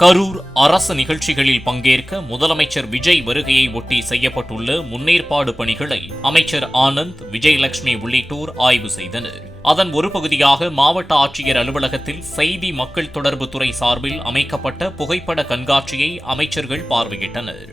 கரூர் அரசு நிகழ்ச்சிகளில் பங்கேற்க முதலமைச்சர் விஜய் வருகையை ஒட்டி செய்யப்பட்டுள்ள முன்னேற்பாடு பணிகளை அமைச்சர் ஆனந்த், விஜயலட்சுமி உள்ளிட்டோர் ஆய்வு செய்தனர். அதன் ஒரு பகுதியாக மாவட்ட ஆட்சியர் அலுவலகத்தில் செய்தி மக்கள் தொடர்பு துறை சார்பில் அமைக்கப்பட்ட புகைப்பட கண்காட்சியை அமைச்சர்கள் பார்வையிட்டனர்.